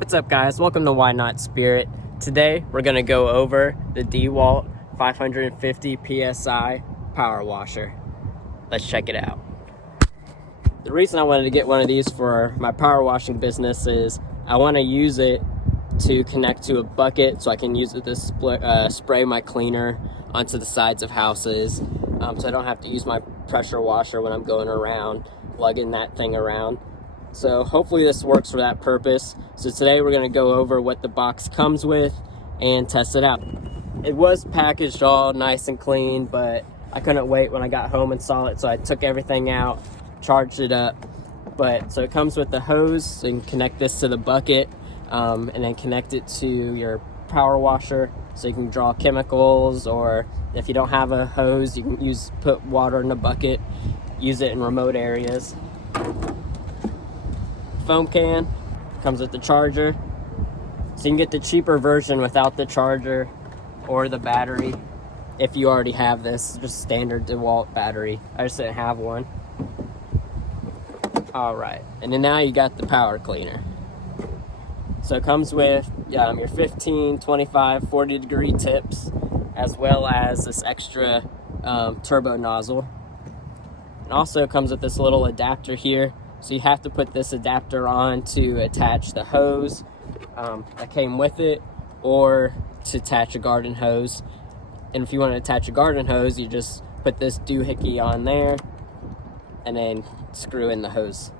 What's up, guys? Welcome to Why Not Spirit. Today we're going to go over the Dewalt 550 PSI power washer. Let's check it out. The reason I wanted to get one of these for my power washing business is I want to use it to connect to a bucket so I can use it to spray my cleaner onto the sides of houses, so I don't have to use my pressure washer when I'm going around lugging that thing around. So hopefully this works for that purpose. So today we're going to go over what the box comes with and test it out. It was packaged all nice and clean, but I couldn't wait when I got home and saw it, so I took everything out, charged it up. So it comes with the hose, so you can connect this to the bucket, and then connect it to your power washer so you can draw chemicals, or if you don't have a hose, you can put water in the bucket, use it in remote areas. Foam can comes with the charger, so you can get the cheaper version without the charger or the battery if you already have this, just standard DeWalt battery. I just didn't have one. All right, and then now you got the power cleaner. So it comes with your 15, 25, 40 degree tips, as well as this extra turbo nozzle. It also comes with this little adapter here. So you have to put this adapter on to attach the hose that came with it, or to attach a garden hose. And if you want to attach a garden hose, you just put this doohickey on there and then screw in the hose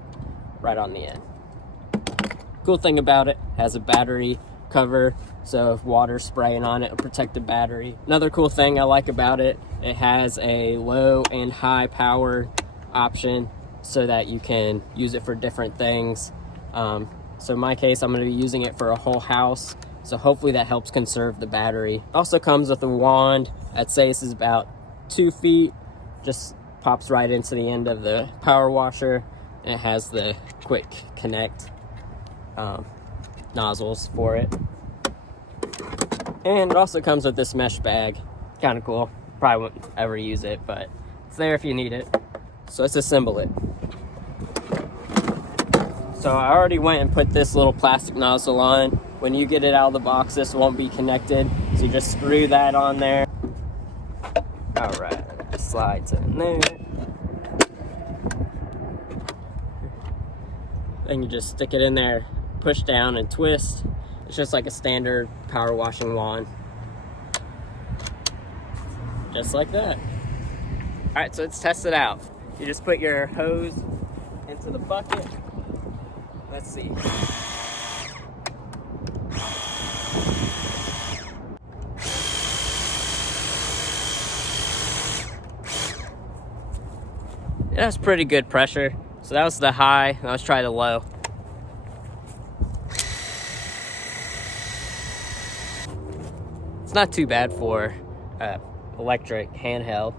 right on the end. Cool thing about it, has a battery cover, so if water's spraying on it, it'll protect the battery. Another cool thing I like about it, it has a low and high power option, so that you can use it for different things. So in my case, I'm going to be using it for a whole house, so hopefully that helps conserve the battery. It also comes with a wand. I'd say this is about 2 feet, just pops right into the end of the power washer, and it has the quick connect nozzles for it. And it also comes with this mesh bag. Kind of cool. Probably won't ever use it, but it's there if you need it. So let's assemble it. So I already went and put this little plastic nozzle on. When you get it out of the box, this won't be connected. So you just screw that on there. All right, it slides in there. Then you just stick it in there, push down and twist. It's just like a standard power washing wand. Just like that. All right, so let's test it out. You just put your hose into the bucket. Let's see. Yeah, that's pretty good pressure. So that was the high, now let's try the low. It's not too bad for electric handheld.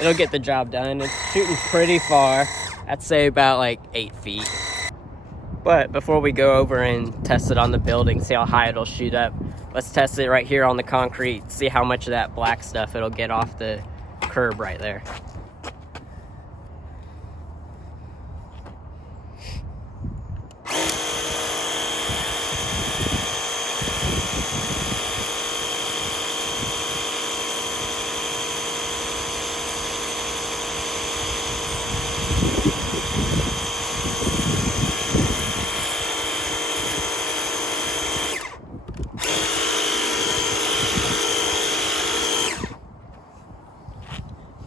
It'll get the job done. It's shooting pretty far. I'd say about like 8 feet. But before we go over and test it on the building, see how high it'll shoot up, let's test it right here on the concrete, see how much of that black stuff it'll get off the curb right there.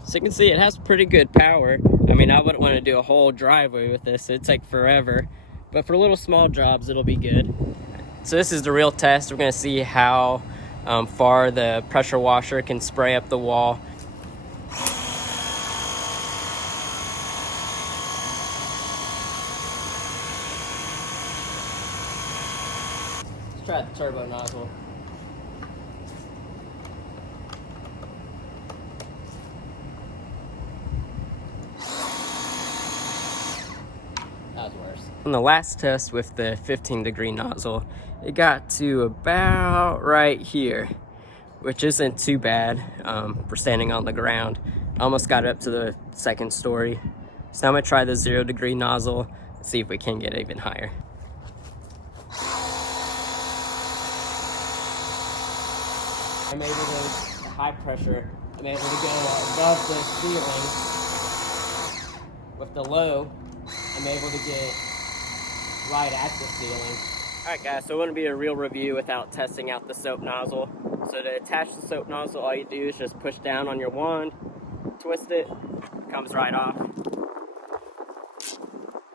So you can see it has pretty good power. I mean, I wouldn't want to do a whole driveway with this. It'd take forever. But for little small jobs, it'll be good. So this is the real test. We're going to see how far the pressure washer can spray up the wall. Let's try the turbo nozzle. That was worse. On the last test with the 15 degree nozzle, it got to about right here, which isn't too bad for standing on the ground. I almost got up to the second story. So I'm gonna try the 0 degree nozzle and see if we can get even higher. I'm able to, high pressure, I'm able to go above the ceiling. With the low, I'm able to get right at the ceiling. Alright guys, so it wouldn't be a real review without testing out the soap nozzle. So to attach the soap nozzle, all you do is just push down on your wand, twist it, comes right off. And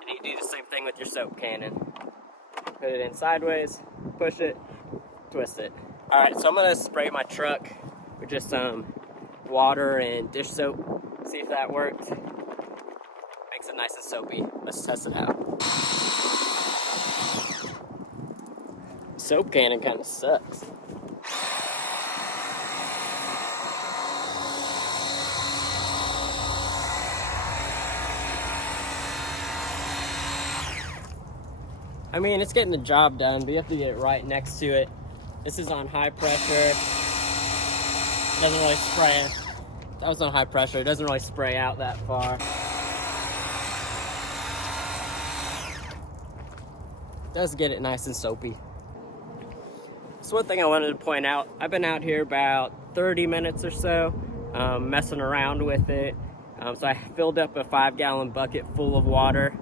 you do the same thing with your soap cannon. Put it in sideways, push it, twist it. Alright, so I'm going to spray my truck with just some water and dish soap. See if that worked. Makes it nice and soapy. Let's test it out. Soap cannon kind of sucks. I mean, it's getting the job done, but you have to get it right next to it. This is on high pressure. It doesn't really spray. That was on high pressure. It doesn't really spray out that far. It does get it nice and soapy. So one thing I wanted to point out, I've been out here about 30 minutes or so, messing around with it. So I filled up a 5-gallon bucket full of water,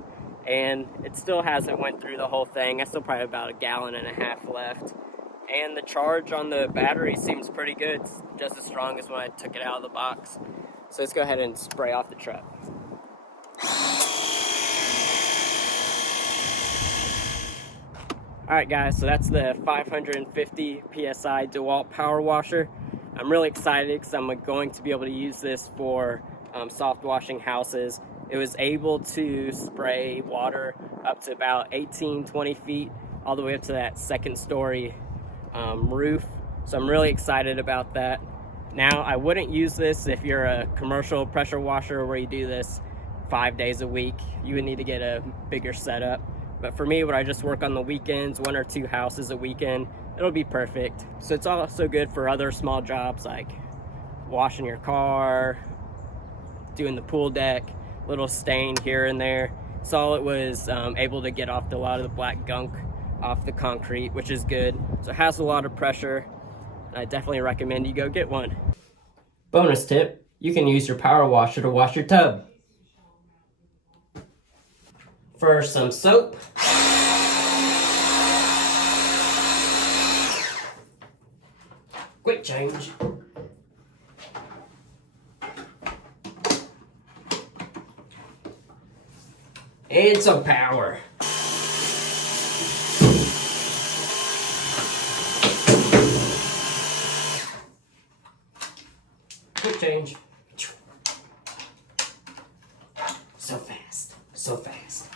and it still hasn't went through the whole thing. I still probably have about 1.5 gallons left. And the charge on the battery seems pretty good. It's just as strong as when I took it out of the box. So let's go ahead and spray off the truck. Alright guys, so that's the 550 PSI Dewalt power washer. I'm really excited because I'm going to be able to use this for soft washing houses. It was able to spray water up to about 18-20 feet all the way up to that second story roof. So I'm really excited about that. Now, I wouldn't use this if you're a commercial pressure washer where you do this 5 days a week. You would need to get a bigger setup. But for me, when I just work on the weekends, 1 or 2 houses a weekend, it'll be perfect. So it's also good for other small jobs like washing your car, doing the pool deck, little stain here and there. So it was able to get off a lot of the black gunk off the concrete, which is good. So it has a lot of pressure. I definitely recommend you go get one. Bonus tip, you can use your power washer to wash your tub. First, some soap. Quick change. And some power. Quick change. So fast, so fast.